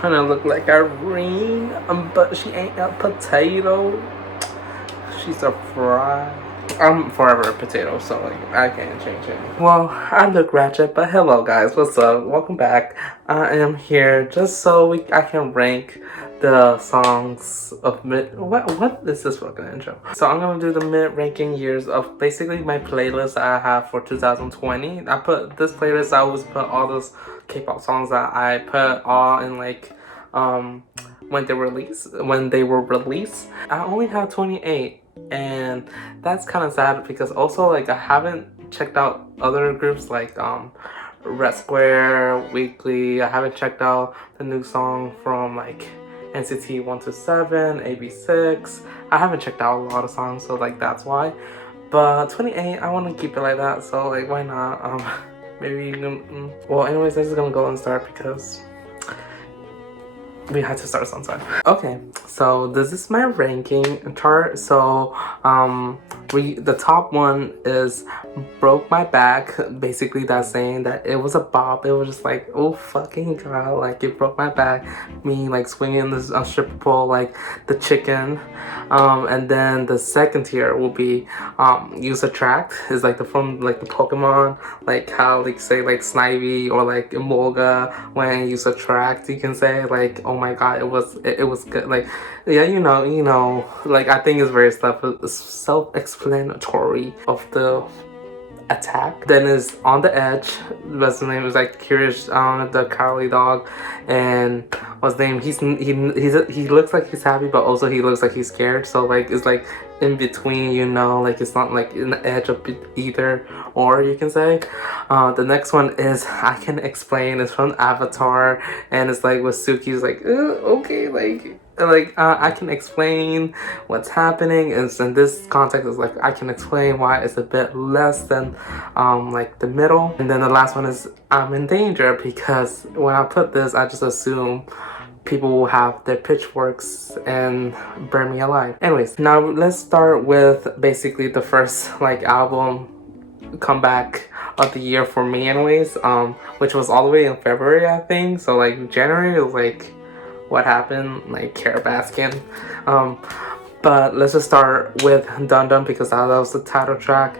trying to look like Irene, but she ain't a potato. She's a fry. I'm forever a potato, so like I can't change it. Well, I look ratchet, but hello guys, what's up? Welcome back. I am here just so I can rank the songs of what is this fucking intro? So I'm gonna do the mid-ranking years of basically my playlist I have for 2020. I put this playlist, I always put all those K-pop songs that I put all in like when they were released. I only have 28. And that's kind of sad because also like I haven't checked out other groups like Red Square, Weekly. I haven't checked out the new song from like NCT 127, AB6. I haven't checked out a lot of songs, so like that's why. But 28, I want to keep it like that, so like why not? Maybe you can. Well, anyways, I'm just gonna go and start because we had to start sometime. Okay, so this is my ranking chart. So the top one is Broke My Back. Basically that's saying that it was a bop. It was just like, oh fucking god, like it broke my back. Me like swinging this stripper pole like the chicken. And then the second tier will be Use Attract. Is like from like the Pokemon, like how like say like Snivy or like Emolga when Use Attract, you can say like, oh my god, it was good. Like yeah, you know, like I think it's very self-explanatory of the attack. Then is On the Edge. What's his name is like Curious, the cowardly dog, and what's his name? He looks like he's happy, but also he looks like he's scared. So like it's like in between, you know, like it's not like in the edge of either or, you can say. The next one is I Can Explain. It's from Avatar, and it's like with Suki's like okay, like I can explain what's happening, and in this context is like I can explain why it's a bit less than like the middle. And then the last one is I'm in Danger, because when I put this I just assume people will have their pitchforks and burn me alive. Anyways, now let's start with basically the first like album comeback of the year for me anyways, which was all the way in February, I think. So like January was like what happened, like Carole Baskin. But let's just start with Dumhduram because that was the title track.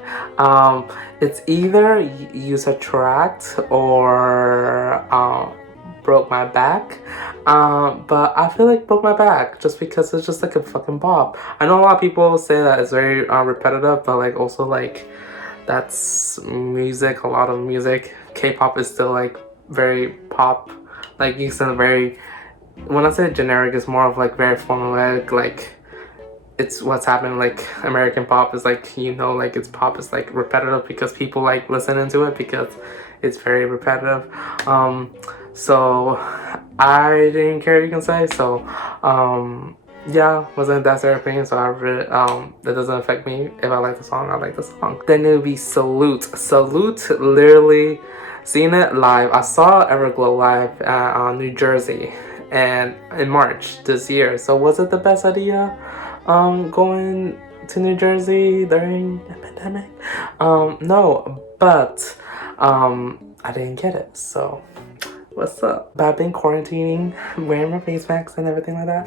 It's either Use Attract or Broke My Back. But I feel like Broke My Back just because it's just like a fucking bop. I know a lot of people say that it's very repetitive, but like also like that's music, a lot of music. K-pop is still like very pop, like you said, very, when I say generic, it's more of like very formulaic, like it's what's happening. Like American pop is like, you know, like it's pop is like repetitive because people like listening to it because it's very repetitive. So I didn't care, you can say. So yeah, that's their opinion, so I really that doesn't affect me. If I like the song, I like the song. Then it would be Salute. Literally seeing it live. I saw Everglow live at New Jersey and in March this year. So was it the best idea going to New Jersey during the pandemic? No, but I didn't get it, so what's up? But I've been quarantining, wearing my face mask and everything like that.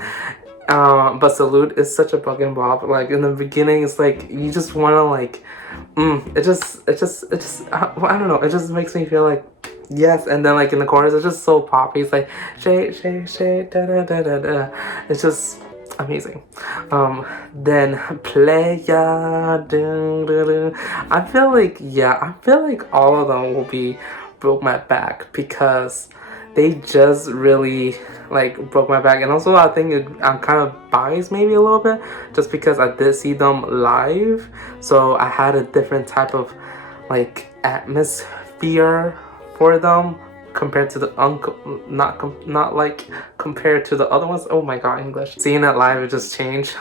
But Salute is such a fucking bop. Like in the beginning, it's like you just want to like, it just I don't know. It just makes me feel like yes. And then like in the chorus, it's just so poppy. It's like shake, shake, shake, da da da da da. It's just amazing. Then Playa, dun, dun, dun. I feel like all of them will be Broke My Back because they just really like broke my back. And also I think I'm kind of biased maybe a little bit just because I did see them live, so I had a different type of like atmosphere for them compared to the not like compared to the other ones. Oh my god, English. Seeing it live, it just changed.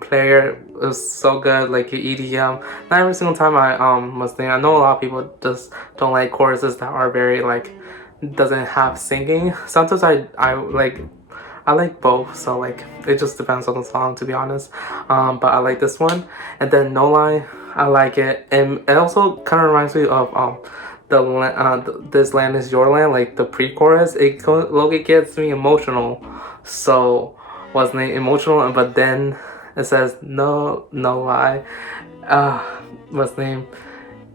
Player was so good, like your EDM. Not every single time I was there. I know a lot of people just don't like choruses that are very like doesn't have singing. Sometimes I like both, so like it just depends on the song, to be honest. But I like this one. And then No Lie, I like it, and it also kind of reminds me of this land is your land, like the pre-chorus, Loki gets me emotional. So wasn't it emotional? But then it says no lie. What's the name?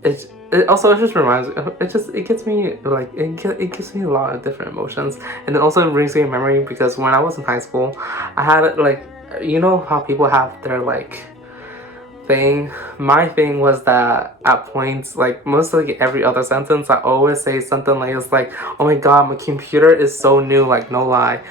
It also just reminds me. It gets me like it gives me a lot of different emotions, and it also brings me a memory because when I was in high school, I had like, you know how people have their like thing. My thing was that at points, like mostly every other sentence, I always say something like, it's like, oh my god, my computer is so new, like no lie.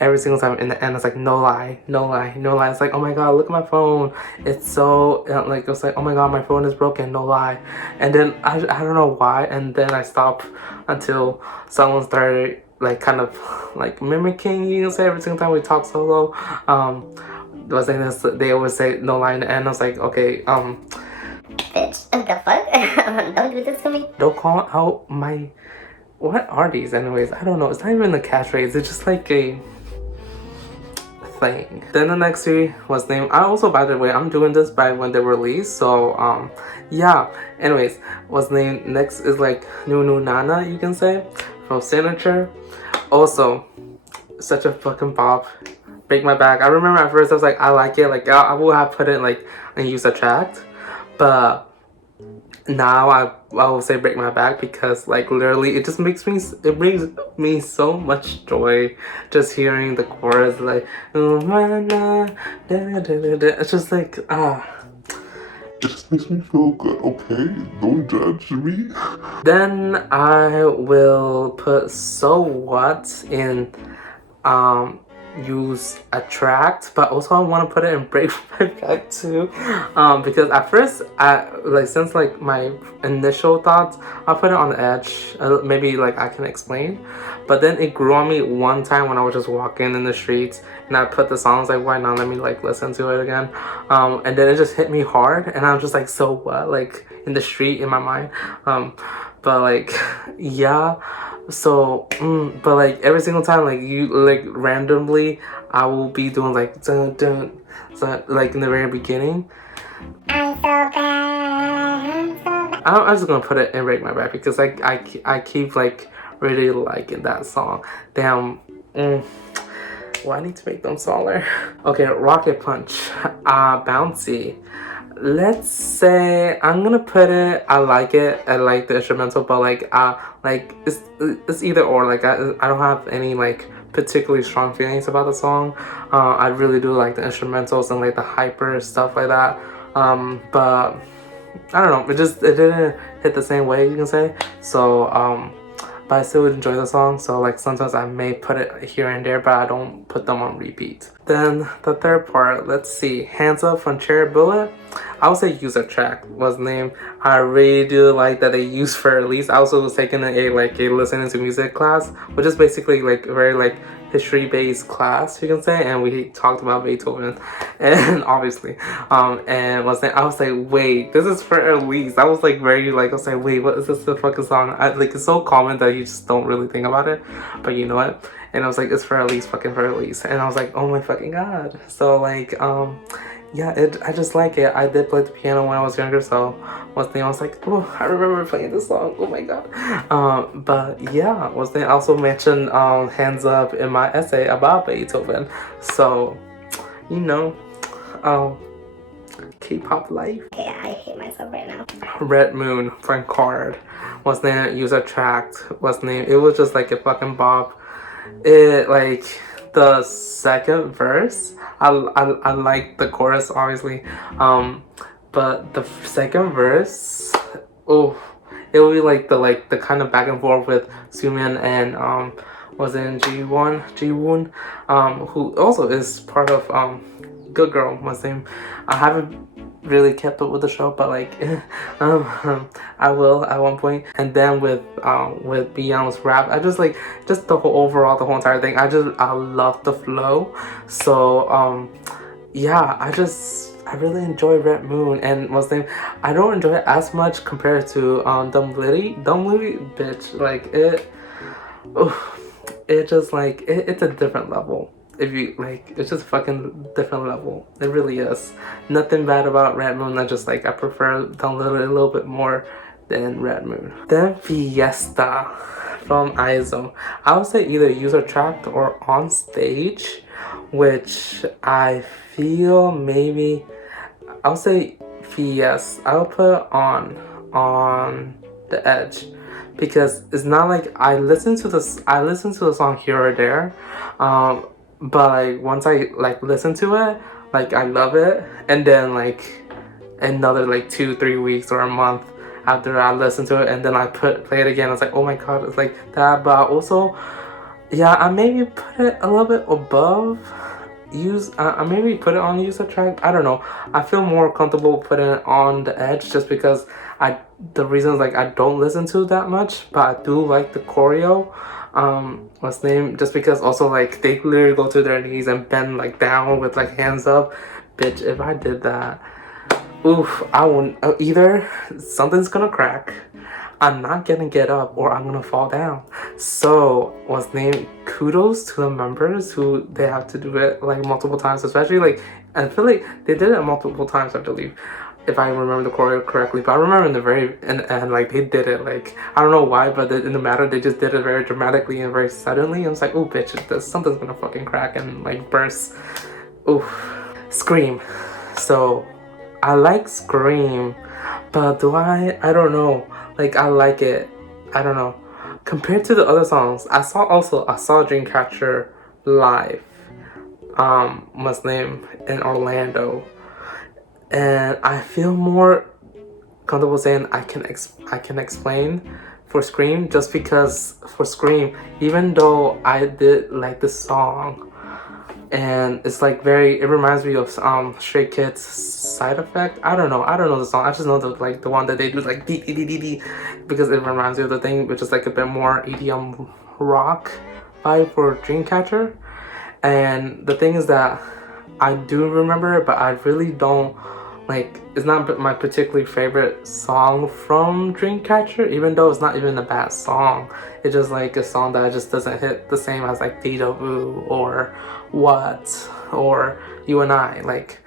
Every single time in the end, it's like no lie, no lie, no lie. It's like, oh my god, look at my phone. It's so like, it's like, oh my god, my phone is broken, no lie. And then I don't know why, and then I stopped until someone started like kind of like mimicking, you can say, every single time we talk solo. Was saying this, they always say no lie in the end. I was like, okay, bitch, what the fuck? Don't do this to me. don't call out my, what are these anyways? I don't know. It's not even the catchphrase. It's just like a thing. Then the next three was named, I also, by the way, I'm doing this by when they release, so yeah. Anyways, was named next is like NnNnn, you can say, from Cignature. Also such a fucking bop. Break My Back. I remember at first I was like, I like it, like I would have put it like and use a track, but now I will say Break My Back because like literally it just makes me, it brings me so much joy just hearing the chorus, like it's just like It just makes me feel good, okay? Don't judge me. Then I will put So What in use Attract, but also I want to put it in Break My Back too, because at first I like, since like my initial thoughts, I put it on the edge, maybe like I can explain, but then it grew on me one time when I was just walking in the streets and I put the songs, like why not, let me like listen to it again, and then it just hit me hard and I'm just like, so what, like in the street in my mind, but like yeah. So but like every single time, like you like randomly I will be doing like dun, dun, dun, like in the very beginning. I'm so bad, I'm so bad. I'm just gonna put it in Break My Back because I keep like really liking that song. Damn. Well, I need to make them smaller. Okay, Rocket Punch, Bouncy. Let's say I'm gonna put it, I like it, I like the instrumental, but like it's either or, like I don't have any like particularly strong feelings about the song. I really do like the instrumentals and like the hyper stuff like that, but I don't know, it didn't hit the same way, you can say. So but I still enjoy the song, so like sometimes I may put it here and there, but I don't put them on repeat. Then the third part, let's see, Hands Up from Cherry Bullet. I would say Use a Track was named. I really do like that they used for release. I also was taking a listening to music class, which is basically like a very like history based class, you can say, and we talked about Beethoven and obviously and was like, I was like, wait, this is for release. I was like very like, I was like, wait, what is this the fucking song? Like it's so common that you just don't really think about it, but you know what. And I was like, it's for release, fucking for release. And I was like, oh my fucking god. So like yeah, I just like it. I did play the piano when I was younger, so one thing I was like, oh, I remember playing this song, oh my god. But yeah, one thing I also mentioned Hands Up in my essay about Beethoven. So, you know, K-pop life. Okay, I hate myself right now. Red Moon from Card was named Use Attract, was named, it was just like a fucking bop. It like the second verse, I like the chorus obviously, but the second verse, oh, it will be like the kind of back and forth with Sumin and was in Jiwoon, who also is part of Good Girl, what's his name. I haven't really kept up with the show, but like I will at one point. And then with Beyond's rap, I just like just the whole overall, the whole entire thing, I love the flow. So yeah, I really enjoy Red Moon, and what's the name, I don't enjoy it as much compared to Dumhduram, bitch, like it just like it's a different level. If you like, it's just fucking different level. It really is. Nothing bad about Red Moon. I just like, I prefer Dumhduram a little bit more then Red Moon. Then Fiesta from ISO. I would say either user tracked or on stage, which I feel maybe I'll say Fiesta. I'll put on the edge because it's not like I listen to the song here or there, but like once I like listen to it, like I love it, and then like another like 2-3 weeks or a month after I listen to it, and then I play it again, I was like, oh my god, it's like that. But also, yeah, I maybe put it a little bit above I maybe put it on user track. I don't know. I feel more comfortable putting it on the edge just because the reasons like I don't listen to that much, but I do like the choreo. What's the name? Just because also like they literally go to their knees and bend like down with like hands up. Bitch, if I did that, oof, I wouldn't. Either something's gonna crack, I'm not gonna get up, or I'm gonna fall down. So what's the name? Kudos to the members who they have to do it like multiple times, especially like I feel like they did it multiple times, I believe, if I remember the choreo correctly. But I remember in the very end like they did it like I don't know why, but in the matter they just did it very dramatically and very suddenly. I was like, oh bitch, something's gonna fucking crack and like burst. Oof. Scream. So I like Scream, but do I don't know. Like I like it. I don't know. Compared to the other songs, I saw Dreamcatcher live. What's the name, in Orlando, and I feel more comfortable saying I can explain for Scream, just because for Scream, even though I did like the song, and it's like it reminds me of Stray Kids Side Effect. I don't know the song. I just know the one that they do like dee dee dee dee dee, because it reminds me of the thing, which is like a bit more EDM rock vibe for Dreamcatcher. And the thing is that I do remember it, but I really don't like. It's not my particularly favorite song from Dreamcatcher, even though it's not even a bad song. It's just like a song that just doesn't hit the same as like Deja Vu or What or You and I. Like,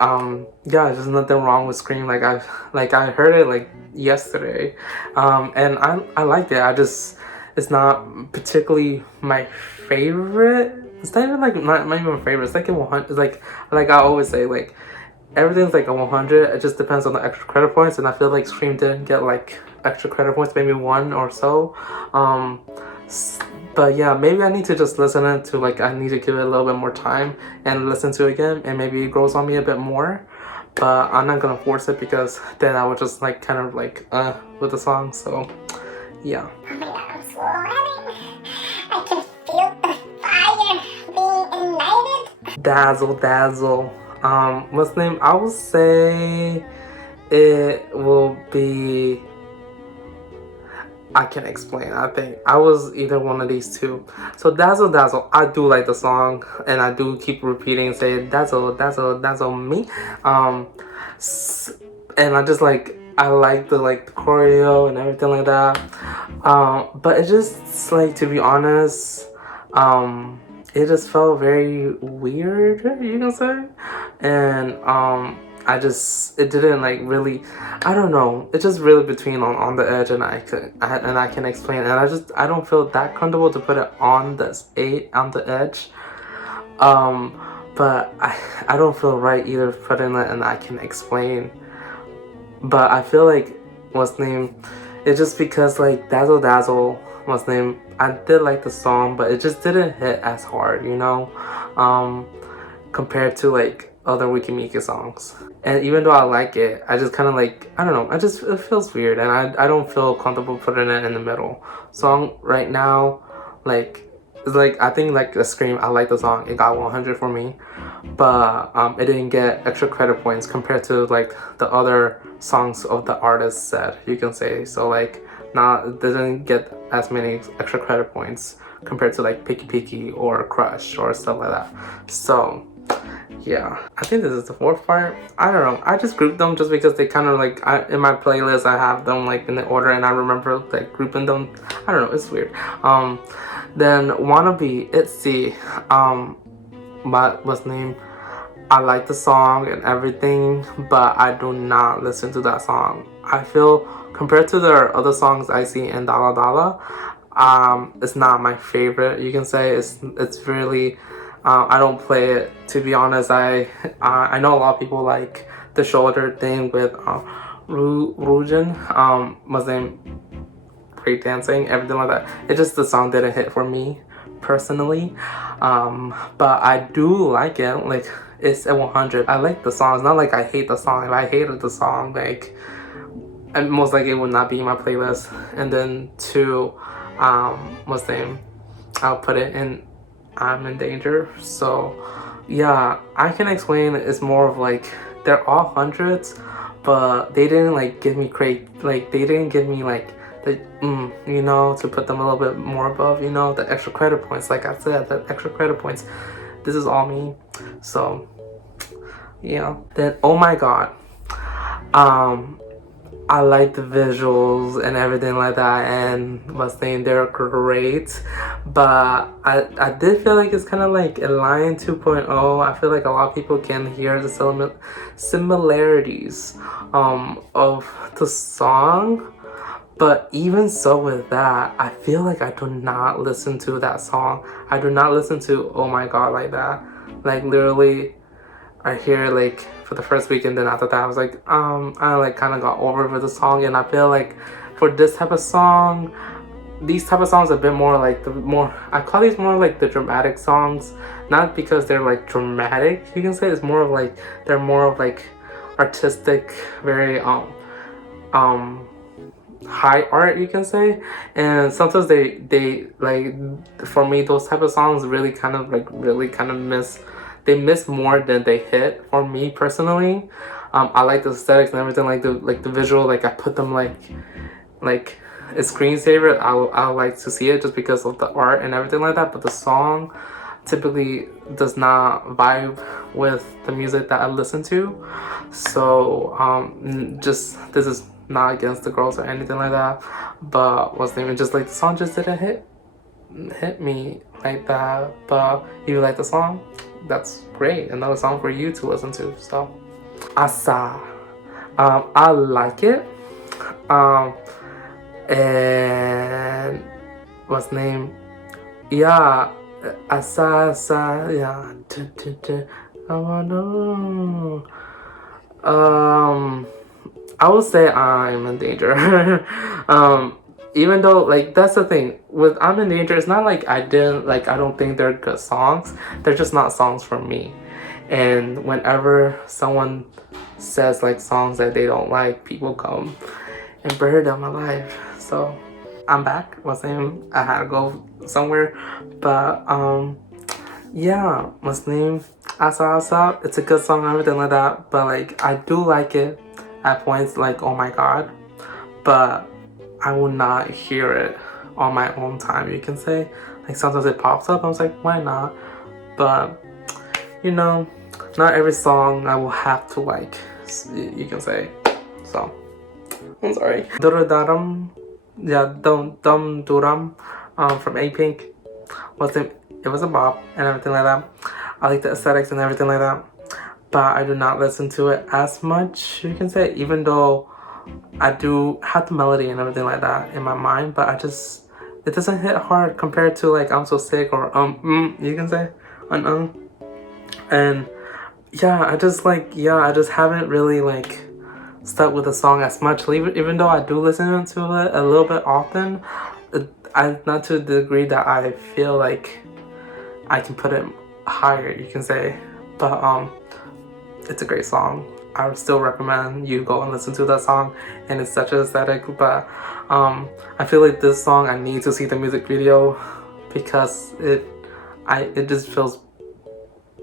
yeah, there's nothing wrong with Scream. Like I heard it like yesterday, and I liked it. It's not particularly my favorite. It's not even like not even my favorite. It's like a 100. It's like I always say, like everything's like a 100. It just depends on the extra credit points, and I feel like Scream didn't get like extra credit points, maybe 1 or so. But yeah, maybe I need to just listen to like I need to give it a little bit more time and listen to it again, and maybe it grows on me a bit more. But I'm not gonna force it, because then I would just like kind of like with the song. So yeah. Oh my god, I'm sweating. I can feel the fire being ignited. Dazzle. What's the name? I would say it will be. I can explain. I think I was either one of these two. So Dazzle. I do like the song, and I do keep repeating and saying Dazzle me. And I just like I like the choreo and everything like that. But it just like, to be honest, it just felt very weird, you can say, and it didn't like really, I don't know, it's just really between on the edge, and I can explain it, and I don't feel that comfortable to put it on the edge, but I don't feel right either putting it and I can explain. But I feel like what's the name, it's just because like Dazzle what's the name, I did like the song, but it just didn't hit as hard, you know, compared to like other Weki songs. And even though I like it, I just kind of like, I don't know, it feels weird, and I don't feel comfortable putting it in the middle. Song right now, like, it's like, I think like a Scream, I like the song, it got 100 for me, but it didn't get extra credit points compared to like the other songs of the artist set, you can say. So like, it didn't get as many extra credit points compared to like Picky or Crush or stuff like that. So yeah, I think this is the 4th part. I don't know, I just grouped them just because they kind of like, in my playlist I have them like in the order, and I remember like grouping them. I don't know, it's weird. Then Wannabe, Itzy, what's the name, I like the song and everything, but I do not listen to that song. I feel compared to their other songs I see in Lalalilala, it's not my favorite. You can say it's really I don't play it, to be honest. I know a lot of people like the shoulder thing with Rujin, was named breakdancing, everything like that. It just, the song didn't hit for me personally, but I do like it. Like, it's a 100. I like the song. It's not like I hate the song. If I hated the song, like, and most likely it would not be in my playlist. And then two, what's the name? I'll put it in I'm in Danger. So yeah, I can explain it's more of like they're all hundreds, but they didn't like give me like they didn't give me like the you know, to put them a little bit more above, you know, the extra credit points. Like I said, the extra credit points. This is all me. So yeah. Then oh my god, I like the visuals and everything like that, and was saying they're great, but I did feel like it's kind of like a Lion 2.0. I feel like a lot of people can hear the similarities of the song, but even so with that, I feel like I do not listen to that song. I do not listen to Oh My God like that. Like literally, I hear like for the first week, and then after that I was like I like kind of got over with the song. And I feel like for this type of song, these type of songs are a bit more like I call these more like the dramatic songs, not because they're like dramatic, you can say. It's more of like they're more of like artistic, very high art, you can say. And sometimes they like, for me, those type of songs really kind of miss more than they hit for me personally. I like the aesthetics and everything, like the visual, like I put them like a screensaver. I like to see it just because of the art and everything like that, but the song typically does not vibe with the music that I listen to. So just, this is not against the girls or anything like that, but what's the name, just like the song just didn't hit me like that. But if you like the song, that's great. Another song for you to listen to. So ASSA, I like it, and what's the name, yeah, ASSA, yeah. I would say I'm in Danger. Even though, like, that's the thing with I'm in Danger, it's not like I don't think they're good songs. They're just not songs for me. And whenever someone says like songs that they don't like, people come and bury them alive. So I'm back. What's the name? I had to go somewhere, but yeah, what's the name? ASSA. It's a good song and everything like that, but like I do like it at points, like oh my god, but I will not hear it on my own time, you can say. Like sometimes it pops up, I was like, why not? But you know, not every song I will have to like, you can say. So I'm sorry. Dumhduram, yeah, Dumhduram, from Apink. It was a bop and everything like that. I like the aesthetics and everything like that, but I do not listen to it as much, you can say, even though I do have the melody and everything like that in my mind, but it doesn't hit hard compared to like I'm So Sick or you can say, and yeah, I just haven't really like stuck with the song as much, even though I do listen to it a little bit often. Not to the degree that I feel like I can put it higher, you can say, but it's a great song. I would still recommend you go and listen to that song, and it's such an aesthetic. But I feel like this song I need to see the music video because it just feels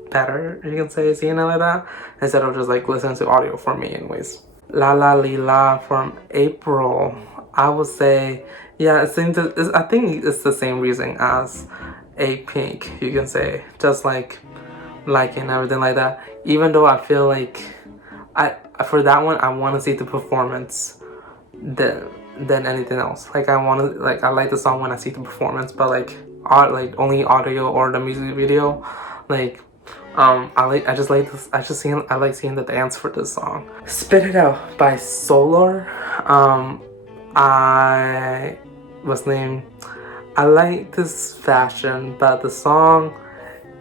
better, you can say, seeing it like that instead of just like listening to audio for me anyways. Lalalilala from April, I would say, yeah, I think it's the same reason as Apink, you can say, just like liking everything like that. Even though I feel like for that one I want to see the performance than anything else. Like I like the song when I see the performance, but like only audio or the music video, like I like seeing the dance for this song. Spit It Out by Solar. I was named. I like this fashion, but the song,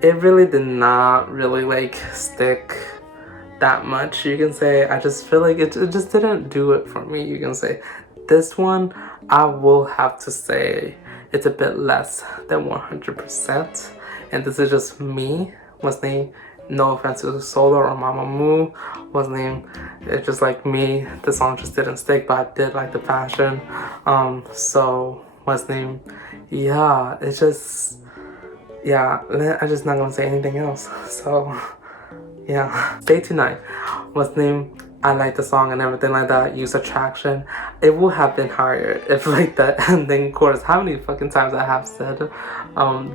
it really did not really like stick that much, you can say. I just feel like it just didn't do it for me, you can say. This one, I will have to say it's a bit less than 100%. And this is just me. What's name? No offense to Solo or Mamamoo. What's name? It's just like me. The song just didn't stick, but I did like the fashion. So what's name? Yeah, it's just, yeah, I'm just not gonna say anything else. So yeah, Stay Tonight. What's name? I like the song and everything like that. Use Attraction. It would have been higher if like the ending chorus. How many fucking times I have said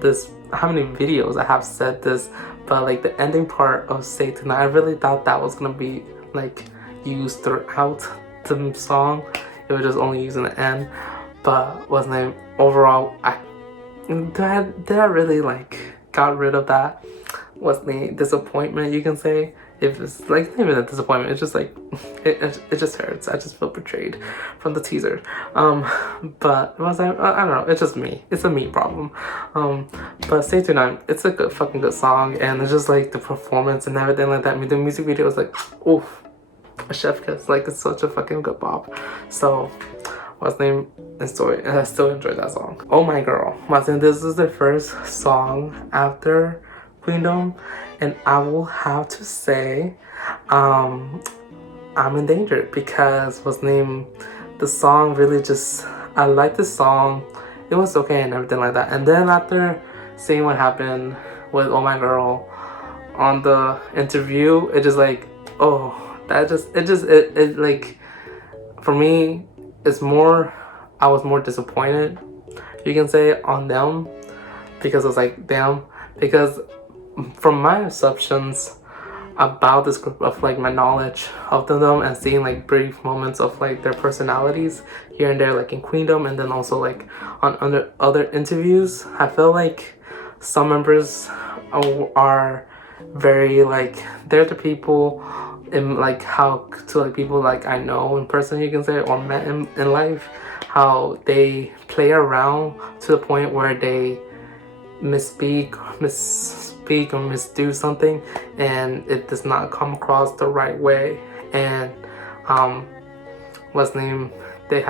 this? How many videos I have said this? But like the ending part of Stay Tonight, I really thought that was gonna be like used throughout the song. It was just only using the end. But what's name? Overall, did I really like got rid of that? What's the disappointment, you can say? If it's like not even a disappointment, it's just like it just hurts. I just feel betrayed from the teaser. But was I don't know, it's just me. It's a me problem. But Stay Tonight, it's a good fucking good song, and it's just like the performance and everything like that. I mean, the music video is like, oof, a chef kiss. Like, it's such a fucking good bop. So what's name? I still enjoy that song. Oh My Girl. What's name? This is the first song after Queendom, and I will have to say I'm endangered because what's name, the song really just, I like the song, it was okay and everything like that. And then after seeing what happened with Oh My Girl on the interview, it just like, oh, that just it like, for me, it's more, I was more disappointed, you can say, on them, because I was like, damn, because from my assumptions about this group, of like my knowledge of them and seeing like brief moments of like their personalities here and there, like in Queendom, and then also like on other interviews, I feel like some members are very like, they're the people in like how to like people like I know in person, you can say, or met in life, how they play around to the point where they misspeak or misdo something and it does not come across the right way. And what's name, they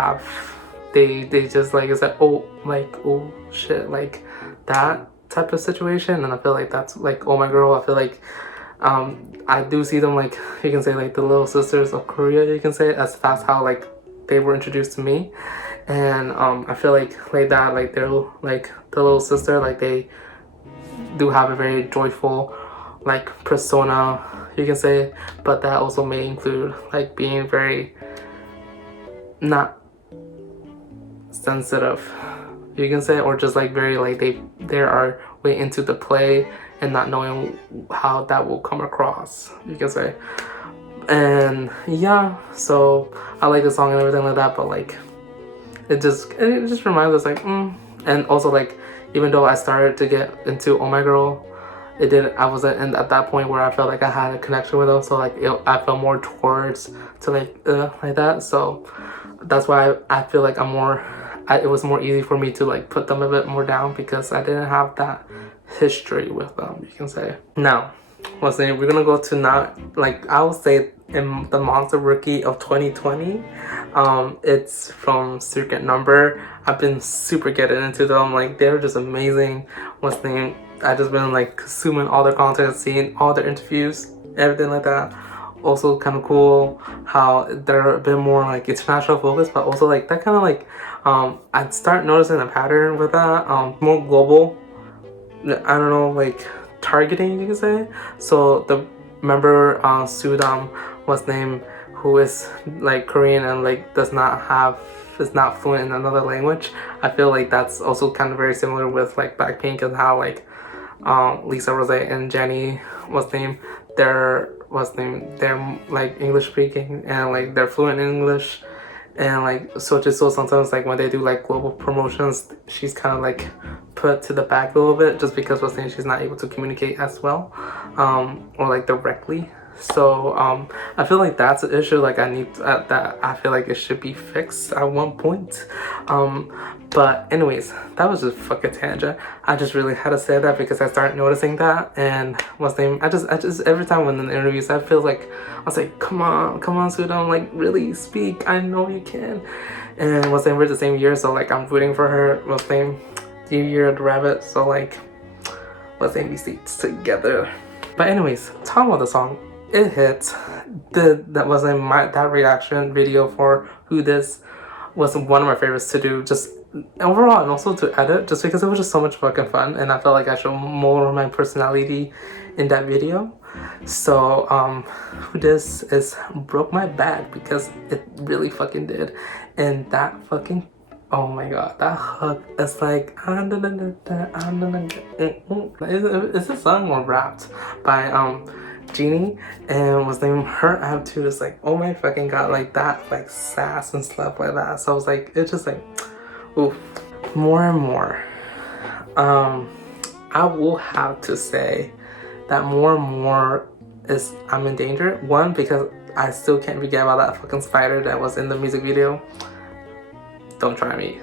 just like, it's like, oh shit, like that type of situation. And I feel like that's like Oh My Girl. I feel like I do see them like, you can say, like the little sisters of Korea, you can say, as that's how like they were introduced to me. And I feel like that, like they're like the little sister, like they do have a very joyful like persona, you can say, but that also may include like being very not sensitive, you can say, or just like very like they are way into the play and not knowing how that will come across, you can say. And yeah, so I like the song and everything like that, but like it just reminds us like and also like, even though I started to get into Oh My Girl, I wasn't at that point where I felt like I had a connection with them, so like I felt more towards to like that. So that's why I feel like it was more easy for me to like put them a bit more down, because I didn't have that history with them, you can say. Now, let's say we're gonna go to now, like I would say in the Monster Rookie of 2020. It's from Secret Number. I've been super getting into them, like they're just amazing. What's the name? I just been like consuming all their content, seeing all their interviews, everything like that. Also kind of cool how they're a bit more like international focused, but also like that kind of like I'd start noticing a pattern with that, more global, I don't know, like targeting, you can say. So the member Sudam was named, who is like Korean and like is not fluent in another language. I feel like that's also kind of very similar with like Blackpink, and how like Lisa Rose and Jennie they're like English speaking and like they're fluent in English. And like Seulgi, so sometimes like when they do like global promotions, she's kind of like put to the back a little bit, just because she's not able to communicate as well or like directly. So I feel like that's an issue. Like I need that. I feel like it should be fixed at one point. But anyways, that was just fucking tangent. I just really had to say that because I started noticing that. And what's the name? I just every time when in the interviews, I feel like I was like, come on, Sudam, like really speak. I know you can. And what's the name? We're the same year, so like I'm rooting for her. What's the name? The year of the rabbit. So like, what's the name? We stay together. But anyways, talking about the song. It hit. That was that reaction video for Who This was one of my favorites to do, just overall, and also to edit, just because it was just so much fucking fun, and I felt like I showed more of my personality in that video. So Who This is broke my bag because it really fucking did, and that fucking, oh my god, that hook is like it's a song or rapped by Genie, and was named her attitude is like, oh my fucking god, like that, like sass and stuff like that. So I was like, it's just like, ooh, more and more. I will have to say that more and more is I'm in danger. One, because I still can't forget about that fucking spider that was in the music video. Don't try me.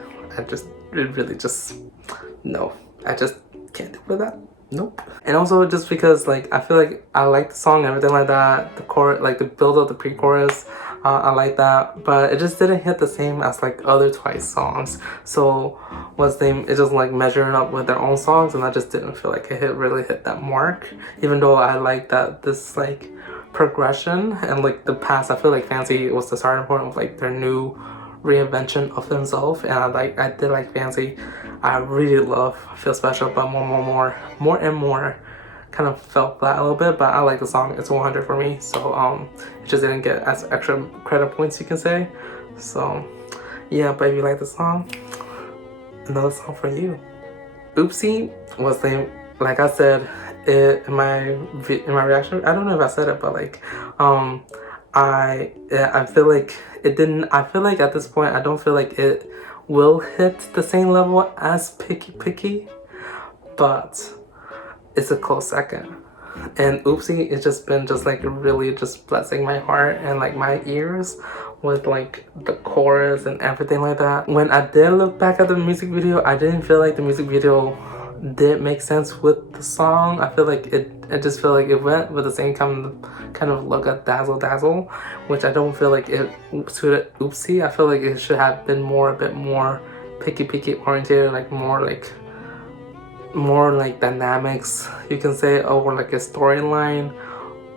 No, I just can't deal with that. Nope. And also just because like I feel like I like the song and everything like that, the chorus, like the build of the pre-chorus, I like that, but it just didn't hit the same as like other Twice songs. So it just like measuring up with their own songs, and I just didn't feel like it really hit that mark, even though I like that this like progression. And like the past, I feel like Fancy was the starting point of like their new reinvention of themselves, and I did like Fancy. I really love Feel Special, but more and more kind of felt flat a little bit, but I like the song. It's 100 for me, so it just didn't get as extra credit points, you can say. So yeah, but if you like the song, another song for you. Oopsy was like I said in my reaction, I don't know if I said it, but like I feel like it didn't. I feel like at this point I don't feel like it will hit the same level as Picky, but it's a close second. And Oopsy, it's just been just like really just blessing my heart and like my ears with like the chorus and everything like that. When I did look back at the music video, I didn't feel like the music video did make sense with the song. I feel like I just feel like it went with the same kind of look at Dazzle, which I don't feel like it suited Oopsy. I feel like it should have been a bit more picky oriented, like more like dynamics, you can say, over like a storyline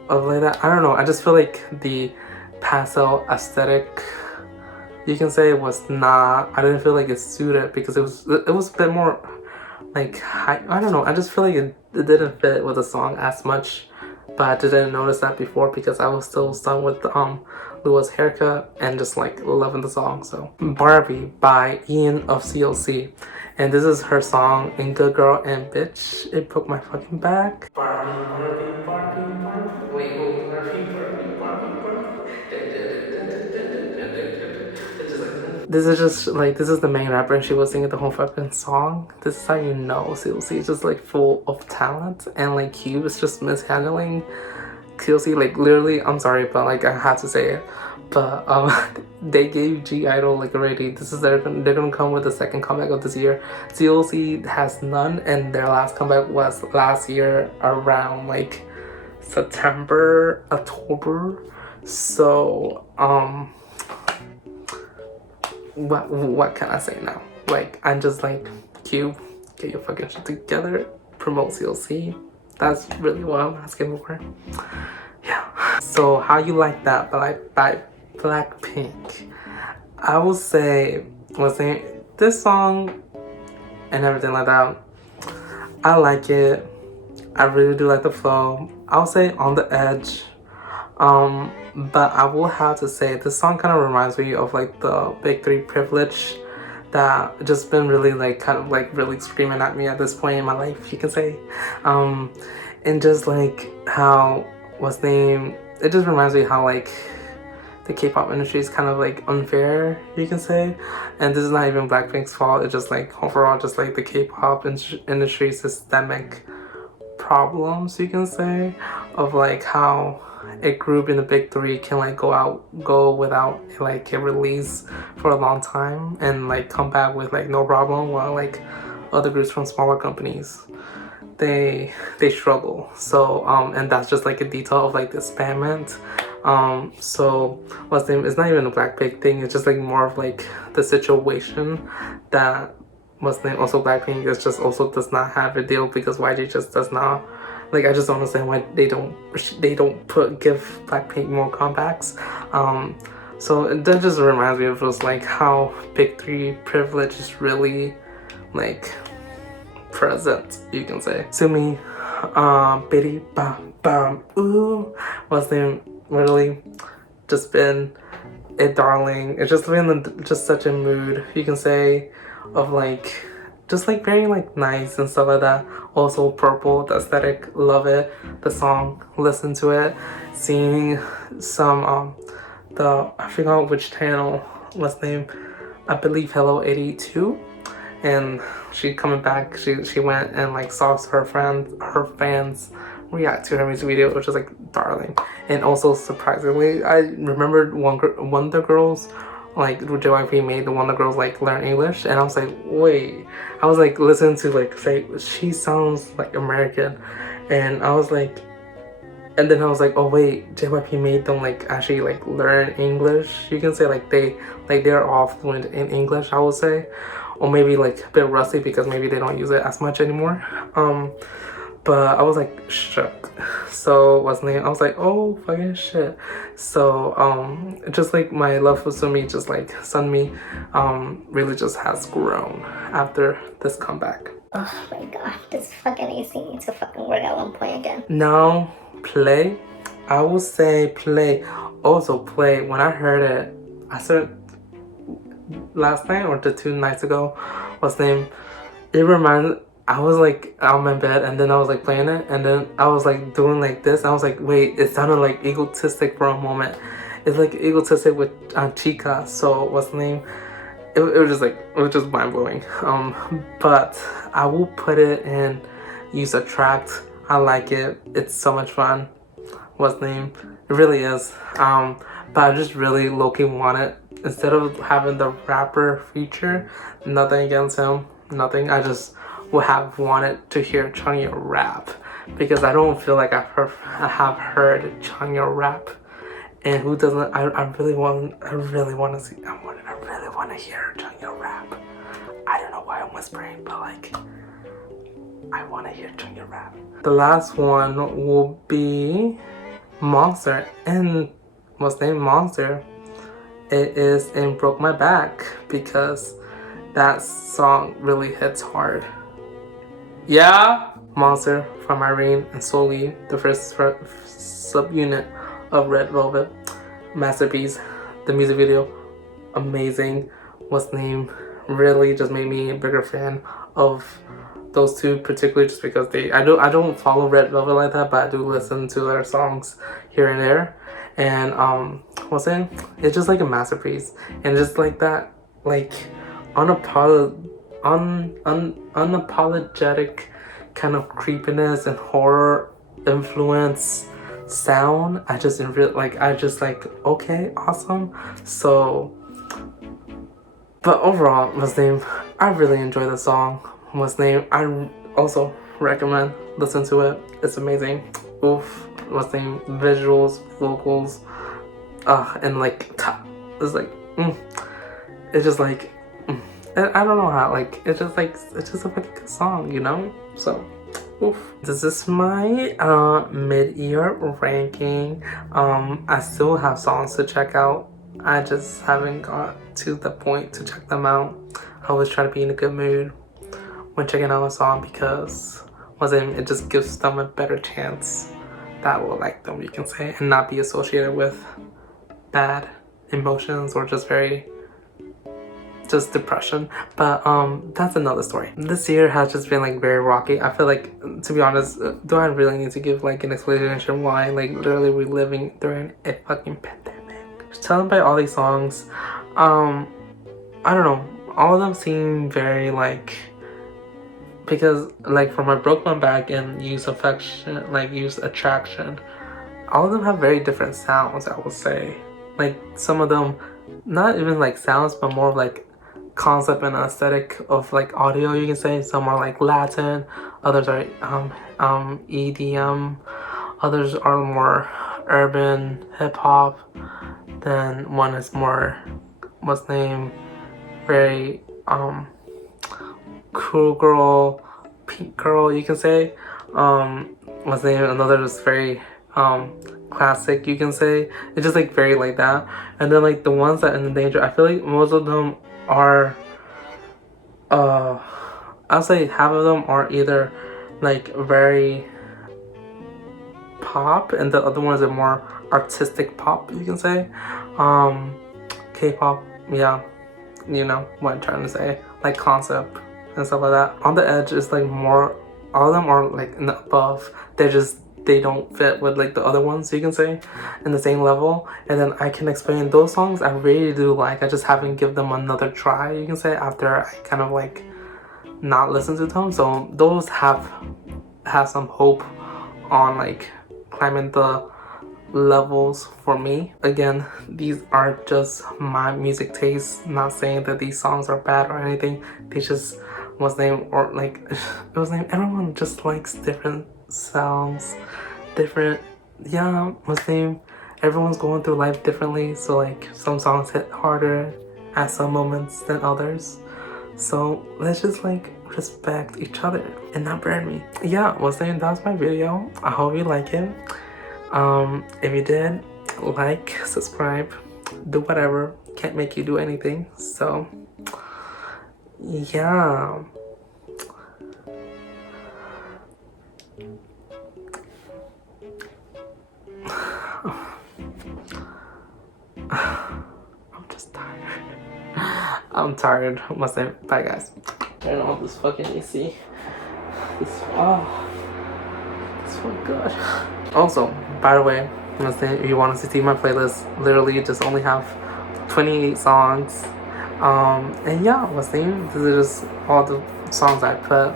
of like that. I don't know. I just feel like the pastel aesthetic, you can say, was not. I didn't feel like it suited because it was a bit more like high. I don't know. I just feel like it didn't fit with the song as much, but I didn't notice that before because I was still stunned with Lua's haircut and just like loving the song. So Barbie by Yeeun of CLC, and this is her song in Good Girl and Bitch. It broke my fucking back. Barbie. Wait, it's just like this is the main rapper, and she was singing the whole fucking song. This is how you know CLC is just like full of talent, and like Cube is just mishandling CLC. Like literally, I'm sorry, but like I had to say it. But they gave G Idol like already. They're gonna come with the second comeback of this year. CLC has none, and their last comeback was last year around like September, October. So what can I say now? Like, I'm just like, Cube, get your fucking shit together, promote CLC. That's really what I'm asking for. Yeah. So how you like that by Blackpink? I will say, this song and everything like that, I like it. I really do like the flow. I'll say on the edge. But I will have to say this song kind of reminds me of like the Big Three privilege that just been really like kind of like really screaming at me at this point in my life, you can say. And just like how it just reminds me how like the K-pop industry is kind of like unfair, you can say. And this is not even Blackpink's fault. It's just like overall just like the K-pop industry systemic problems, you can say, of like how a group in the big three can like go without like a release for a long time and like come back with like no problem, while like other groups from smaller companies, they struggle. So and that's just like a detail of like the experiment. So what's name, it's not even a Blackpink thing, it's just like more of like the situation that what's name, also Blackpink is just also does not have a deal, because YG just does not, like, I just don't understand why they don't give Blackpink more comebacks. So that just reminds me of just like how big three privilege is really like present, you can say. SUNMI, Biddy Bam Bam Ooh, what's name, literally just been a darling. It's just been just such a mood, you can say, of like just like very like nice and stuff like that. Also purple, the aesthetic, love it. The song, listen to it. Seeing some I forgot which channel, what's name, I believe Hello 82, and she coming back, she went and like saw her fans react to her music video, which was like darling. And also surprisingly, I remembered one of the girls, like JYP made the one of the girls like learn English, and I was like, wait, I was like listening to like say she sounds like American, and I was like, and then I was like, oh wait, JYP made them like actually like learn English, you can say, like they're all fluent in English, I would say, or maybe like a bit rusty because maybe they don't use it as much anymore. But I was like shook. So what's the name? I was like, oh fucking shit. So just like my love for SUNMI, just like SUNMI, really just has grown after this comeback. Oh my god, this fucking AC needs to fucking work at one point again. Now play, I would say play. Also play, when I heard it, I said last night or the 2 nights ago, what's the name? It reminded, I was like on my bed and then I was like playing it, and then I was like doing like this. I was like, wait, it sounded like egotistic for a moment. It's like egotistic with Chica. So what's the name? It was just like, it was just mind blowing. But I will put it in use attract. I like it. It's so much fun. What's the name? It really is. But I just really low-key want it, instead of having the rapper feature. Nothing against him. Nothing. I just would have wanted to hear ChungHa rap, because I don't feel like I have heard ChungHa rap, and who doesn't? I really want to see. I really want to hear ChungHa rap. I don't know why I'm whispering, but like I want to hear ChungHa rap. The last one will be Monster, and what's the name? Monster. It is in Broke My Back, because that song really hits hard. Yeah, Monster from Irene and Seulgi, the first subunit of Red Velvet. Masterpiece. The music video, amazing. What's the name? Really just made me a bigger fan of those two, particularly just because I don't follow Red Velvet like that, but I do listen to their songs here and there. And what's it? It's just like a masterpiece, and just like that, like unapologetic kind of creepiness and horror influence sound. I just okay, awesome. So, but overall, what's the name? I really enjoy the song. What's the name? I also recommend listen to it. It's amazing. Oof. What's the name? Visuals, vocals, and like it's like it's just like I don't know how, like it's just a fucking good song, you know? So oof. This is my mid-year ranking. I still have songs to check out. I just haven't got to the point to check them out. I always try to be in a good mood when checking out a song, because it just gives them a better chance that will like them, you can say, and not be associated with bad emotions or just depression. But that's another story. This year has just been like very rocky. I feel like, to be honest, do I really need to give like an explanation why like literally we're living during a fucking pandemic? Just telling by all these songs, I don't know, all of them seem very like, because like from my Broke My Back and Use Affection, like Use Attraction, all of them have very different sounds, I would say. Like some of them, not even like sounds, but more of like concept and aesthetic of like audio, you can say. Some are like Latin, others are EDM, others are more urban hip hop. Then one is more, what's the name, very cool girl, pink girl, you can say. What's the name? Another is very classic, you can say. It's just like very like that. And then like the ones that in the danger, I feel like most of them are I'll say half of them are either like very pop and the other ones are more artistic pop, you can say. K-pop, yeah, you know what I'm trying to say, like concept and stuff like that. On the edge is like more, all of them are like in the above, they don't fit with like the other ones, you can say, in the same level. And then I can explain those songs I really do like, I just haven't give them another try, you can say, after I kind of like not listen to them. So those have some hope on like climbing the levels for me. Again, these are just my music taste, not saying that these songs are bad or anything. They just, what's the name, or like it was name, everyone just likes different sounds, different, yeah, what's the name, everyone's going through life differently. So like some songs hit harder at some moments than others. So let's just like respect each other and not burn me. Yeah, what's the name, that was my video. I hope you like it. If you did, like, subscribe, do whatever. Can't make you do anything. So yeah. I'm just tired. I'm tired. Must say bye guys. Turn on this fucking AC. It's so good. Also, by the way, if you wanted to see my playlist, literally just only have 28 songs. And yeah, what's the name? These are just all the songs I put.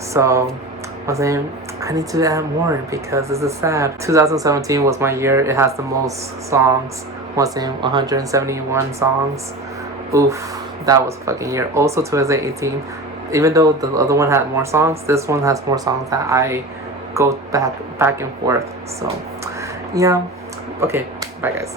So, what's the name? I need to add more because this is sad. 2017 was my year. It has the most songs. What's the name? 171 songs. Oof, that was a fucking year. Also 2018, even though the other one had more songs, this one has more songs that I go back and forth. So yeah, okay, bye guys.